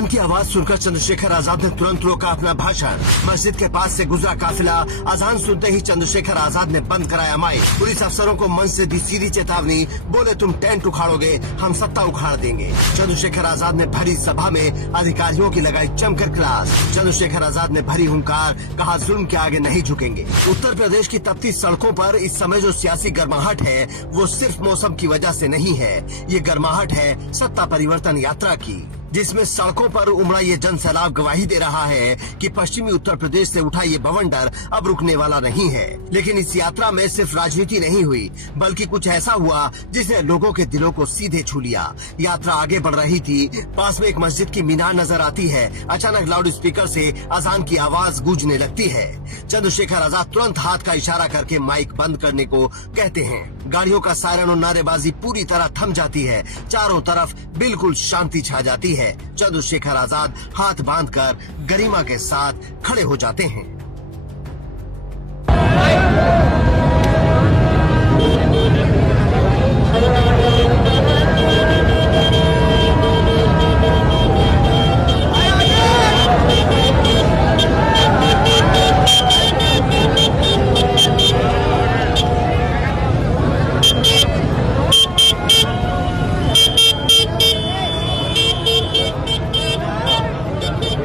अजान की आवाज सुनकर चंद्रशेखर आजाद ने तुरंत रोका अपना भाषण। मस्जिद के पास से गुजरा काफिला। अजान सुनते ही चंद्रशेखर आजाद ने बंद कराया माइक। पुलिस अफसरों को मंच से दी सीधी चेतावनी, बोले तुम टेंट उखाड़ोगे, हम सत्ता उखाड़ देंगे। चंद्रशेखर आजाद ने भरी सभा में अधिकारियों की लगाई जमकर क्लास। चंद्रशेखर आजाद ने भरी हुंकार, कहा जुल्म के आगे नहीं झुकेंगे। उत्तर प्रदेश की तपती सड़कों पर इस समय जो सियासी गर्माहट है वो सिर्फ मौसम की वजह से नहीं है। ये गर्माहट है सत्ता परिवर्तन यात्रा की, जिसमें सड़कों पर उमड़ा ये जन सैलाब गवाही दे रहा है कि पश्चिमी उत्तर प्रदेश से उठा ये बवंडर अब रुकने वाला नहीं है। लेकिन इस यात्रा में सिर्फ राजनीति नहीं हुई, बल्कि कुछ ऐसा हुआ जिसने लोगों के दिलों को सीधे छू लिया। यात्रा आगे बढ़ रही थी, पास में एक मस्जिद की मीनार नजर आती है। अचानक लाउड स्पीकर से अजान की आवाज गूंजने लगती है। चंद्रशेखर आजाद तुरंत हाथ का इशारा करके माइक बंद करने को कहते हैं। गाड़ियों का सायरन और नारेबाजी पूरी तरह थम जाती है। चारों तरफ बिल्कुल शांति छा जाती है। चंद्रशेखर आजाद हाथ बांधकर गरिमा के साथ खड़े हो जाते हैं।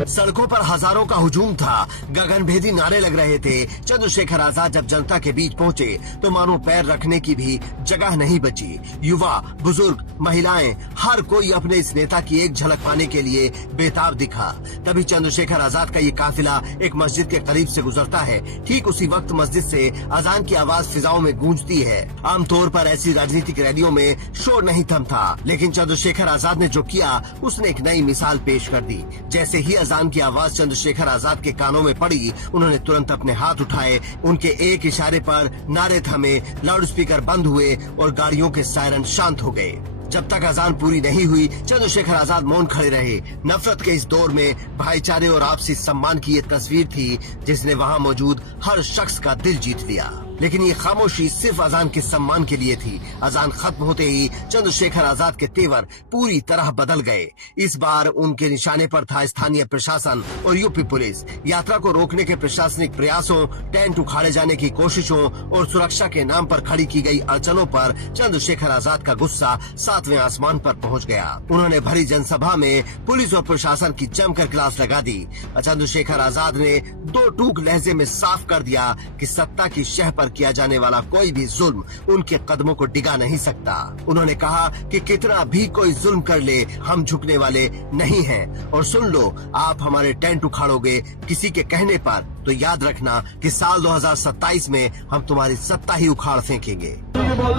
सड़कों पर हजारों का हुजूम था, गगनभेदी नारे लग रहे थे। चंद्रशेखर आजाद जब जनता के बीच पहुंचे तो मानो पैर रखने की भी जगह नहीं बची। युवा, बुजुर्ग, महिलाएं, हर कोई अपने इस नेता की एक झलक पाने के लिए बेताब दिखा। तभी चंद्रशेखर आजाद का ये काफिला एक मस्जिद के करीब से गुजरता है। ठीक उसी वक्त मस्जिद से अजान की आवाज फिजाओं में गूंजती है। आमतौर पर ऐसी राजनीतिक रैलियों में शोर नहीं थमता, लेकिन चंद्रशेखर आजाद ने जो किया उसने एक नई मिसाल पेश कर दी। जैसे ही अजान की आवाज चंद्रशेखर आजाद के कानों में पड़ी, उन्होंने तुरंत अपने हाथ उठाए। उनके एक इशारे पर नारे थमे, लाउडस्पीकर बंद हुए और गाड़ियों के सायरन शांत हो गए। जब तक अजान पूरी नहीं हुई चंद्रशेखर आजाद मौन खड़े रहे। नफरत के इस दौर में भाईचारे और आपसी सम्मान की ये तस्वीर थी जिसने वहाँ मौजूद हर शख्स का दिल जीत लिया। लेकिन ये खामोशी सिर्फ अजान के सम्मान के लिए थी। अजान खत्म होते ही चंद्रशेखर आजाद के तेवर पूरी तरह बदल गए। इस बार उनके निशाने पर था स्थानीय प्रशासन और यूपी पुलिस। यात्रा को रोकने के प्रशासनिक प्रयासों, टेंट उखाड़े जाने की कोशिशों और सुरक्षा के नाम पर खड़ी की गई अड़चनों पर चंद्रशेखर आजाद का गुस्सा 7वें आसमान पर पहुंच गया। उन्होंने भरी जनसभा में पुलिस और प्रशासन की जमकर क्लास लगा दी। चंद्रशेखर आजाद ने दो टूक लहजे में साफ कर दिया कि सत्ता की शह पर किया जाने वाला कोई भी जुल्म उनके कदमों को डिगा नहीं सकता। उन्होंने कहा कि कितना भी कोई जुल्म कर ले, हम झुकने वाले नहीं हैं। और सुन लो, आप हमारे टेंट उखाड़ोगे किसी के कहने पर, तो याद रखना कि साल 2027 में हम तुम्हारी सत्ता ही उखाड़ फेंकेंगे। बहुत बहुत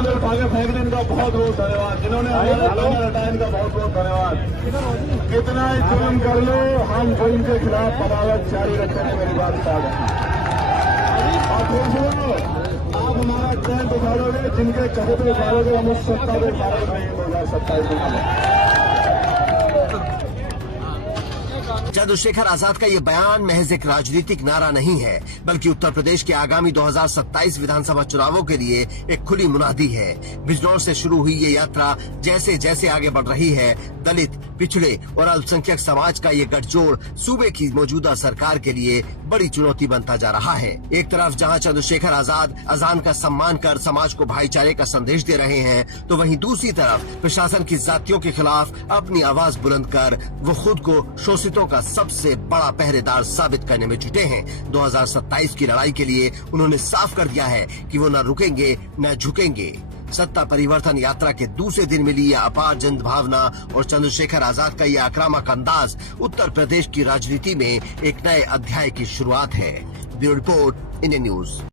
धन्यवाद, जिन्होंने इनका बहुत बहुत धन्यवाद। कितना ही जुल्म कर लो, हम जुल्म के खिलाफ बगावत जारी रखेंगे। मेरी बात आप हमारा टेंट उखाड़ोगे, जिनके कहे पे उखाड़ोगे, हम उस सत्ता को उखाड़ेंगे नहीं 2027 में। चंद्रशेखर आजाद का ये बयान महज एक राजनीतिक नारा नहीं है, बल्कि उत्तर प्रदेश के आगामी 2027 विधानसभा चुनावों के लिए एक खुली मुनादी है। बिजनौर से शुरू हुई ये यात्रा जैसे जैसे आगे बढ़ रही है, दलित, पिछड़े और अल्पसंख्यक समाज का ये गठजोड़ सूबे की मौजूदा सरकार के लिए बड़ी चुनौती बनता जा रहा है। एक तरफ जहां चंद्रशेखर आजाद अजान का सम्मान कर समाज को भाईचारे का संदेश दे रहे हैं, तो वहीं दूसरी तरफ प्रशासन की जातियों के खिलाफ अपनी आवाज बुलंद कर वो खुद को शोषितों का सबसे बड़ा पहरेदार साबित करने में जुटे हैं। 2027 की लड़ाई के लिए उन्होंने साफ कर दिया है कि वो न रुकेंगे न झुकेंगे। सत्ता परिवर्तन यात्रा के दूसरे दिन मिली यह अपार जन भावना और चंद्रशेखर आजाद का यह आक्रामक अंदाज उत्तर प्रदेश की राजनीति में एक नए अध्याय की शुरुआत है। Bureau report, Indian news.